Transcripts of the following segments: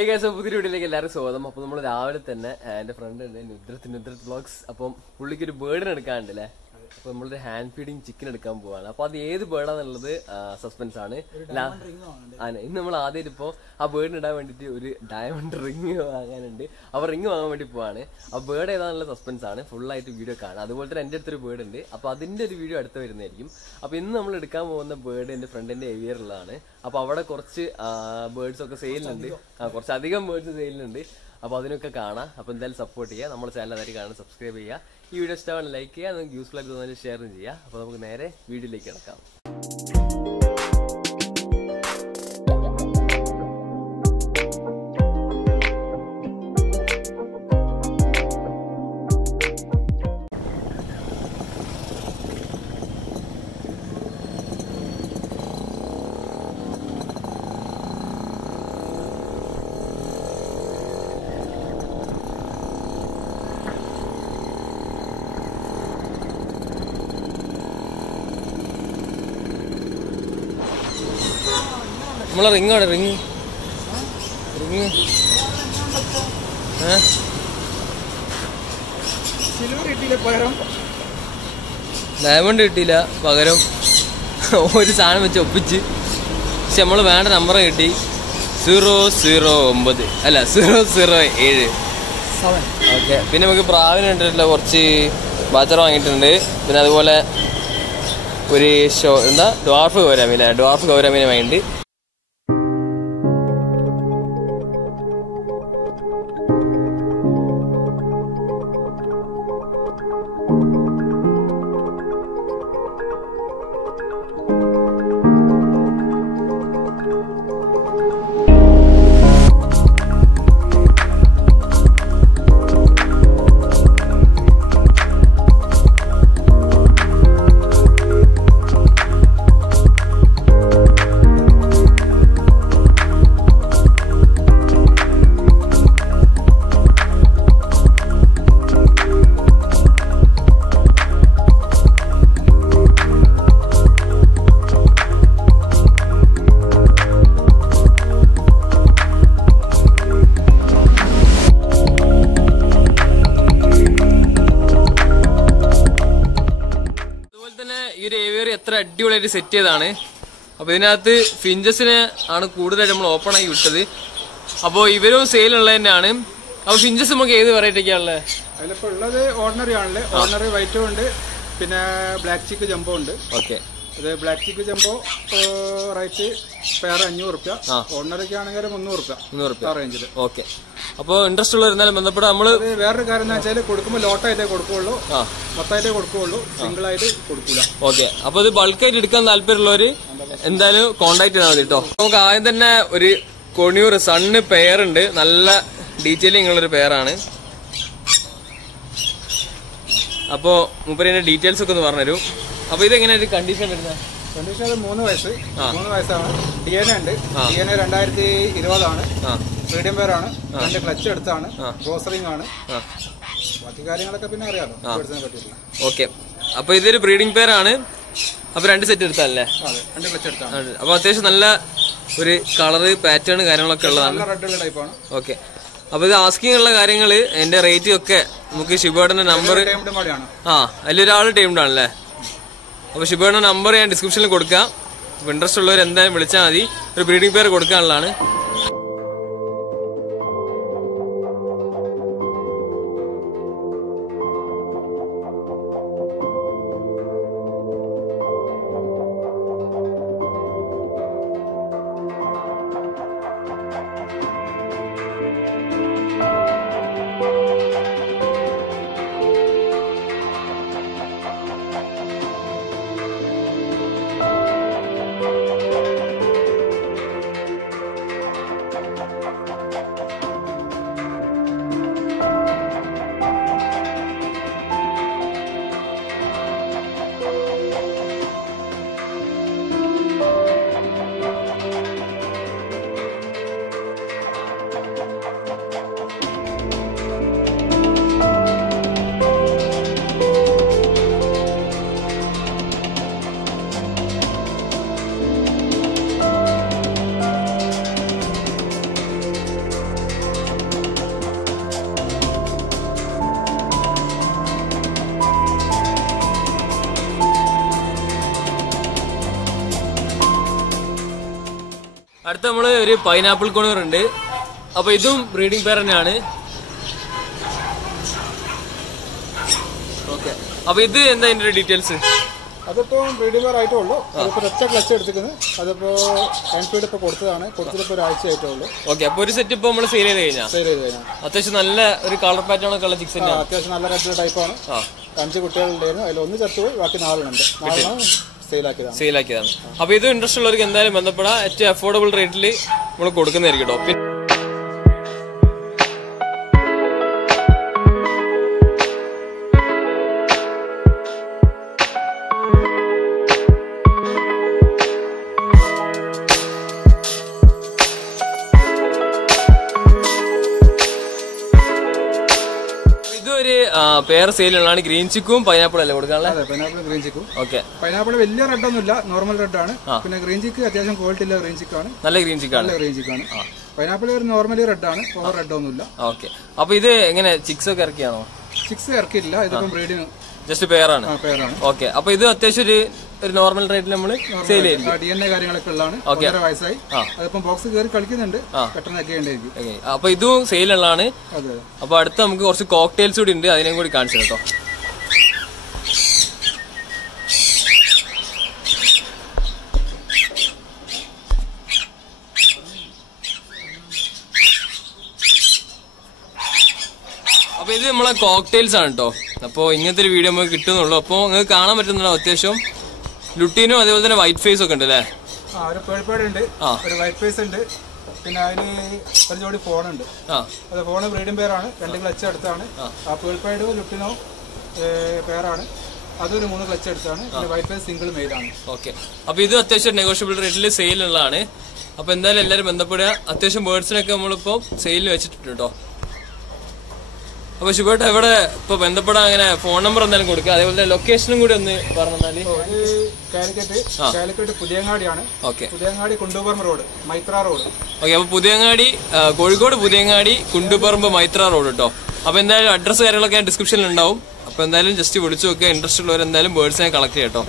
Hey guys, so പുതിയ വീഡിയോയിലേക്ക് എല്ലാവരും സ്വാഗതം. അപ്പോൾ നമ്മൾ രാവിലെ തന്നെ എൻ്റെ ഫ്രണ്ട് ഉണ്ട് നുദ്രത്ത് വ്ളോഗ്സ്. അപ്പം പുള്ളിക്ക് ഒരു ബേർഡിനെ എടുക്കാനുണ്ടല്ലേ. അപ്പോൾ നമ്മളൊരു ഹാൻഡ് ഫീഡിങ് ചിക്കൻ എടുക്കാൻ പോവാണ്. അപ്പോൾ അത് ഏത് ബേർഡാന്നുള്ളത് സസ്പെൻസ് ആണ്. ഇന്ന് നമ്മൾ ആദ്യം ഇപ്പോൾ ആ ബേർഡിന് ഇടാൻ വേണ്ടിയിട്ട് ഒരു ഡയമണ്ട് റിങ് വാങ്ങാനുണ്ട്. അപ്പോൾ റിങ് വാങ്ങാൻ വേണ്ടി പോവാണ്. ആ ബേർഡ് ഏതാണെന്നുള്ള സസ്പെൻസ് ആണ്. ഫുള്ളായിട്ട് വീഡിയോ കാണാം. അതുപോലെ തന്നെ എൻ്റെ അടുത്തൊരു ബേർഡ് ഉണ്ട്. അപ്പോൾ അതിൻ്റെ ഒരു വീഡിയോ അടുത്ത് വരുന്നതായിരിക്കും. അപ്പോൾ ഇന്ന് നമ്മൾ എടുക്കാൻ പോകുന്ന ബേർഡ് എൻ്റെ ഫ്രണ്ടിൻ്റെ ഏവിയറിലാണ്. അപ്പോൾ അവിടെ കുറച്ച് ബേർഡ്സ് ഒക്കെ സെയിലുണ്ട്. കുറച്ചധികം ബേർഡ്സ് സെയിലുണ്ട്. അപ്പോൾ അതിനൊക്കെ കാണാം. അപ്പോൾ എന്തായാലും സപ്പോർട്ട് ചെയ്യുക. നമ്മുടെ ചാനൽ അതായത് കാണാൻ സബ്സ്ക്രൈബ് ചെയ്യുക. ഈ വീഡിയോ ഇഷ്ടമാണ് ലൈക്ക് ചെയ്യുക. നിങ്ങൾക്ക് യൂസ്ഫുൾ ആയിട്ട് തോന്നുന്നത് ഷെയറും ചെയ്യുക. അപ്പോൾ നമുക്ക് നേരെ വീഡിയോയിലേക്ക് കിടക്കാം. നമ്മളെ റിങ്ങാണ് റിങ് ഡയമണ്ട് കിട്ടിയില്ല, പകരം ഒരു സാധനം വെച്ച് ഒപ്പിച്ച്. പക്ഷെ നമ്മൾ വേണ്ട നമ്പർ കിട്ടി 009 അല്ല 007. ഓക്കെ, പിന്നെ നമുക്ക് പ്രാവിന് കണ്ടിട്ടില്ല, കുറച്ച് ബാച്ചർ വാങ്ങിയിട്ടുണ്ട്. പിന്നെ അതുപോലെ ഒരു ഡ്വാർഫ് ഗൗരാമീനെ വാങ്ങിയിട്ട്. ഈ ഒരു ഏവിയറി എത്ര അടിപൊളിയായിട്ട് സെറ്റ് ചെയ്തതാണ്. അപ്പോൾ ഇതിനകത്ത് ഫിഞ്ചസിനെ ആണ് കൂടുതലായിട്ട് നമ്മൾ ഓപ്പൺ ആക്കി വിട്ടത്. അപ്പോൾ ഇവരും സെയിലുള്ളത് തന്നെയാണ്. അപ്പോൾ ഫിഞ്ചസ് നമുക്ക് ഏത് വെറൈറ്റിക്കാണുള്ളത്? അതിലിപ്പോൾ ഉള്ളത് ഓർഡിനറി ആണല്ലേ. ഓർഡിനറി വൈറ്റും ഉണ്ട്, പിന്നെ ബ്ലാക്ക് ചിക്ക് ജംബോ ഉണ്ട്. ഓക്കെ, ഇത് ബ്ലാക്ക് ചിക്ക് ജംബോ റേറ്റ് പെയർ 500 രൂപ, ഓർഡിനറിക്ക് ആണെങ്കിൽ 300 രൂപ റേഞ്ചിൽ. ഓക്കെ, അപ്പോൾ ഇൻട്രസ്റ്റ് ഉള്ള ഇരുന്നാലും ബന്ധപ്പെട്ട് നമ്മള് വേറൊരു കാര്യം എന്ന് വെച്ചാൽ കൊടുക്കുമ്പോൾ ലോട്ടായിട്ടേ കൊടുക്കുകയുള്ളൂ, മൊത്തമായിട്ടേ കൊടുക്കുകയുള്ളൂ, സിംഗിൾ ആയിട്ട് കൊടുക്കൂല. ഓക്കെ, അപ്പൊ ഇത് ബൾക്കായിട്ട് എടുക്കാൻ താല്പര്യമുള്ളവര് എന്തായാലും കോണ്ടാക്ട് ചെയ്താൽ മതി കേട്ടോ. നമുക്ക് ആദ്യം തന്നെ ഒരു കൊണിയൂർ സണ്ണ് പെയർ ഉണ്ട്. നല്ല ഡീറ്റെയിലിംഗ് ഉള്ളൊരു പെയറാണ്. അപ്പോ മുപ്പതിന്റെ ഡീറ്റെയിൽസ് ഒക്കെ ഒന്ന് പറഞ്ഞുതരും. അപ്പൊ ഇതെങ്ങനെയാണ് കണ്ടീഷൻ വരുന്നത്? കണ്ടീഷൻ 3 വയസ്സാണ്. DNA ഉണ്ട്. DNA 2020 medium പെയറാണ്. 2 ക്ലച്ച് എടുത്താണ്. ക്രോസറിംഗ് ആണ്. ബാക്കി കാര്യങ്ങളൊക്കെ പിന്നെ അറിയാലോ. ഓക്കെ, അപ്പൊ ഇതൊരു ബ്രീഡിംഗ് പെയറാണ്. അപ്പൊ 2 സെറ്റ് എടുത്താലേ? 2 ക്ലച്ച് എടുത്താണ്. അപ്പൊ അത്യാവശ്യം നല്ല ഒരു കളറ് പാറ്റേൺ കാര്യങ്ങളൊക്കെ ഉള്ളതാണ്. റെഡ് ടൈപ്പാണ്. ഓക്കെ, അപ്പൊ ഇത് ആസ്കിങ് ഉള്ള കാര്യങ്ങള് എന്റെ റേറ്റ് ഒക്കെ നമുക്ക് ഷിബുവേട്ടന്റെ നമ്പർ അതിലൊരാള് ടൈംഡ് ആണല്ലേ. അപ്പൊ ഷിബുവേട്ടന്റെ നമ്പർ ഞാൻ ഡിസ്ക്രിപ്ഷനിൽ കൊടുക്കാം. അപ്പൊ ഇൻട്രസ്റ്റ് ഉള്ളവർ എന്തായാലും വിളിച്ചാൽ മതി. ഒരു ബ്രീഡിംഗ് പെയർ കൊടുക്കാനുള്ളതാണ്. അടുത്ത നമ്മള് ഒരു പൈനാപ്പിൾ കോണൂർ ഉണ്ട്. അപ്പൊ ഇതും ബ്രീഡിംഗ് പെയർ തന്നെയാണ്. ഓക്കെ, അപ്പൊ ഇത് എന്താ ഇതിന്റെ ഡീറ്റെയിൽസ്? അതിപ്പോ ബ്രീഡിംഗ് പെയർ ആയിട്ടേ ഉള്ളൂ. അതിപ്പോ ഒറ്റ ക്ലച്ച് എടുത്തിരിക്കുന്നത്. അതിപ്പോ ഹാൻഡ്ഫീഡ് ഇപ്പൊ കൊടുത്തതാണ്. കൊടുത്തിട്ട് ഒരാഴ്ച ആയിട്ടേ ഉള്ളൂ. ഓക്കെ, അപ്പൊ ഒരു സെറ്റ് ഇപ്പൊ നമ്മള് സെയിൽ ചെയ്ത് കഴിഞ്ഞാൽ അത്യാവശ്യം നല്ല ഒരു കളർ പാറ്റേൺ ഒക്കെ ഉള്ള ചിക്സ് തന്നെ. അത്യാവശ്യം നല്ല റെഡ് ടൈപ്പാണ്. 5 കുട്ടികളുണ്ടായിരുന്നു. അതിൽ 1 ചത്തുപോയി, ബാക്കി 4 ഉണ്ട്. 4 സെയിലാക്കിയതാണ്. അപ്പൊ ഇത് ഇൻട്രസ്റ്റ് ഉള്ളവർക്ക് എന്തായാലും ബന്ധപ്പെടാം. ഏറ്റവും അഫോർഡബിൾ റേറ്റിൽ നമ്മൾ കൊടുക്കുന്നതായിരിക്കും കേട്ടോ. ഇതൊരു പേർ സെയിലുള്ളതാണ്. ഗ്രീൻ ചിക്കും പൈനാപ്പിൾ അല്ലേ കൊടുക്കാനുള്ളത്? പൈനാപ്പിൾ ഗ്രീൻ ചിക്കും. ഓക്കെ, പൈനാപ്പിൾ വലിയ റെഡ് ഒന്നുമില്ല, നോർമൽ റെഡ് ആണ്. പിന്നെ ഗ്രീൻ ചിക്ക് അത്യാവശ്യം ക്വാളിറ്റി ഉള്ള ഗ്രീൻ ചിക്കാണ്. നല്ല ഗ്രീൻ ചിക്കാണ്. പൈനാപ്പിൾ ഒരു നോർമലി റെഡ് ആണ്, ഓവർ റെഡ് ഒന്നുമില്ല. ഓക്കെ, അപ്പൊ ഇത് എങ്ങനെ ചിക്സ് ഒക്കെ ഇറക്കിയാണോ? ചിക്സ് ഇറക്കിയില്ല, ഇതിപ്പം ബ്രീഡിങ് ജസ്റ്റ് പെയറാണ്. ഓക്കെ, അപ്പൊ ഇത് അത്യാവശ്യം ഒരു നോർമൽ റേറ്റിൽ നമ്മൾ സെയിൽ ചെയ്യും. DNA കാര്യങ്ങളൊക്കെ ഉള്ളതാണ്. 1.5 വയസ്സായി. അതിപ്പം ബോക്സ് കയറി കളിക്കുന്നുണ്ട്. പെട്ടെന്ന് ഒക്കെ ഉണ്ടായിരിക്കും. അപ്പൊ ഇതും സെയിലുള്ളതാണ്. അപ്പൊ അടുത്ത് നമുക്ക് കുറച്ച് കോക്ടെയിൽസ് കൂടി ഉണ്ട്, അതിനെയും കൂടി കാണിച്ചു കേട്ടോ. അപ്പൊ ഇത് നമ്മളെ കോക്ടെയിൽസ് ആണ് കേട്ടോ. അപ്പൊ ഇങ്ങനത്തെ ഒരു വീഡിയോ നമുക്ക് കിട്ടുന്നുള്ളൂ. അപ്പൊ നിങ്ങൾക്ക് കാണാൻ പറ്റുന്നുണ്ടോ അത്യാവശ്യം ലുട്ടീനും അതേപോലെ തന്നെ വൈറ്റ് ഫേസ് ഒക്കെ ഉണ്ട് അല്ലേ? ഒരു പേഴ്പേഡ് ഉണ്ട്, ഒരു വൈറ്റ് ഫേസ് ഉണ്ട്. പിന്നെ അതിന് ഒരു ജോഡി ഫോണുണ്ട്. അത് ഫോണ് ബ്രീഡിംഗ് പെയറാണ്. 2 ക്ലച്ച് എടുത്താണ്. ആ പേഴ്പേഡ് ലുട്ടിനോ പെയറാണ്. അതൊരു 3 ക്ലച്ച് എടുത്താണ്. വൈറ്റ് ഫേസ് സിംഗിൾ മെയിലാണ്. ഓക്കെ, അപ്പൊ ഇത് അത്യാവശ്യം നെഗോഷ്യബിൾ റേറ്റിൽ സെയിലുള്ളതാണ്. അപ്പൊ എന്തായാലും എല്ലാവരും ബന്ധപ്പെടുക. അത്യാവശ്യം ബേർഡ്സിനൊക്കെ നമ്മളിപ്പോ സെയിലിൽ വെച്ചിട്ടുണ്ട് കേട്ടോ. അപ്പൊ ശുഭേട്ട ഇവിടെ ഇപ്പൊ ബന്ധപ്പെടാൻ അങ്ങനെ ഫോൺ നമ്പർ എന്തായാലും കൊടുക്കുക, അതേപോലെ ലൊക്കേഷനും കൂടി ഒന്ന് പറഞ്ഞാല്. കാലിക്കറ്റ് പുതിയങ്ങാടിയാണ്. Okay, Puthiyangadi Kundupparamba road, Maithra road. Okay, അപ്പൊ പുതിയങ്ങാടി, കോഴിക്കോട് പുതിയങ്ങാടി കുണ്ടുപറമ്പ് മൈത്ര റോഡ് കേട്ടോ. അപ്പൊ എന്തായാലും അഡ്രസ് കാര്യങ്ങളൊക്കെ ഡിസ്ക്രിപ്ഷനിൽ ഉണ്ടാവും. അപ്പൊ എന്തായാലും ജസ്റ്റ് വിളിച്ചു നോക്കുക. ഇൻട്രസ്റ്റ് ഉള്ളവർ എന്തായാലും ബേർഡ്സിനെ കളക്ട് ചെയ്യാം കേട്ടോ.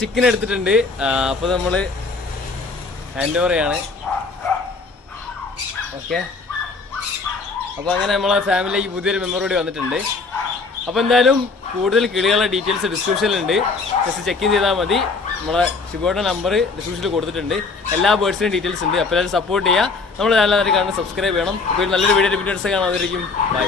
ചിക്കൻ എടുത്തിട്ടുണ്ട്. അപ്പൊ നമ്മള് ഹാൻഡ് ഓവർ ചെയ്യാണ്. ഓക്കെ, അപ്പൊ അങ്ങനെ നമ്മളെ ഫാമിലിയിലേക്ക് പുതിയൊരു മെമ്പർ കൂടി വന്നിട്ടുണ്ട്. അപ്പൊ എന്തായാലും കൂടുതൽ കിളികളുടെ ഡീറ്റെയിൽസ് ഡിസ്ക്രിപ്ഷനിലുണ്ട്, ജസ്റ്റ് ചെക്ക് ഇൻ ചെയ്താൽ മതി. നമ്മളെ ഷിബുയുടെ നമ്പർ ഡിസ്ക്രിപ്ഷനിൽ കൊടുത്തിട്ടുണ്ട്. എല്ലാ ബേർഡ്സിനും ഡീറ്റെയിൽസ് ഉണ്ട്. അപ്പോൾ എല്ലാവരും സപ്പോർട്ട് ചെയ്യുക. നമ്മൾ എല്ലാവരും കാണാൻ സബ്സ്ക്രൈബ് ചെയ്യണം. അപ്പോൾ നല്ലൊരു വീഡിയോ കാണാതിരിക്കും. ബൈ.